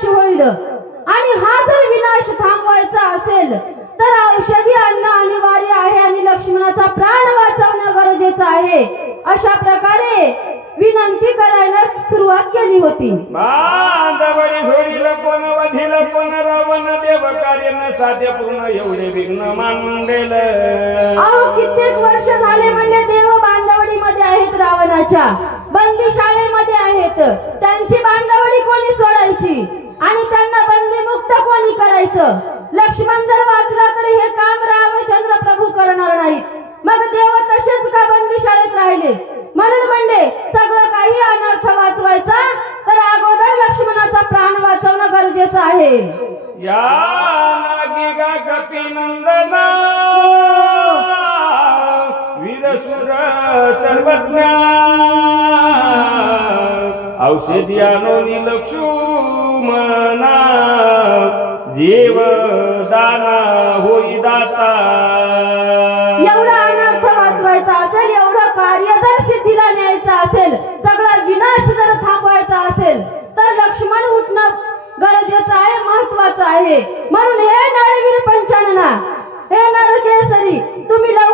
विनाश होईल आणि हा जर विनाश थांबवायचा असेल तर औषधी आणणं अनिवार्य आहे आणि लक्ष्मणाचा प्राण वाचवणं गरजेचं आहे. अशा प्रकारे विनंती करायला सुरुवात केली होती. बांधवडी सोडील कोण वधील कोण रावण देव कार्य न साध्य पूर्ण एवढे विघ्न मांडेल. अहो कित्येक वर्ष झाले म्हणजे देव बांधवडीमध्ये आहेत, रावणाच्या बंदी शाळेमध्ये आहेत. त्यांची बांधवडी कोणी सोडायची आणि त्यांना बंदीमुक्त कोणी करायचं? लक्ष्मण जर वाचला तर हे काम रामचंद्र प्रभू करणार नाहीत. मग देव तसेच का बंदी शाळेत राहिले? म्हणून म्हणले सगळं काही अनर्थ वाचवायचा तर अगोदर लक्ष्मणाचा प्राण वाचवणं गरजेचं आहे. या नागी गा कपिनंदना वीरसुर सर्वज्ञा औषधी आणोनी लक्ष्मणा जीव दाना होई दाता. एवढा अनर्थ वाचवायचा असेल, एवढं कार्य जर सिद्धीला न्यायचं असेल, सगळा विनाश जर थांबवायचा असेल तर लक्ष्मण उठणं गरजेचं आहे, महत्वाचं आहे. म्हणून हे नरवीर पंचानना, हे नरकेसरी, तुम्ही लवकर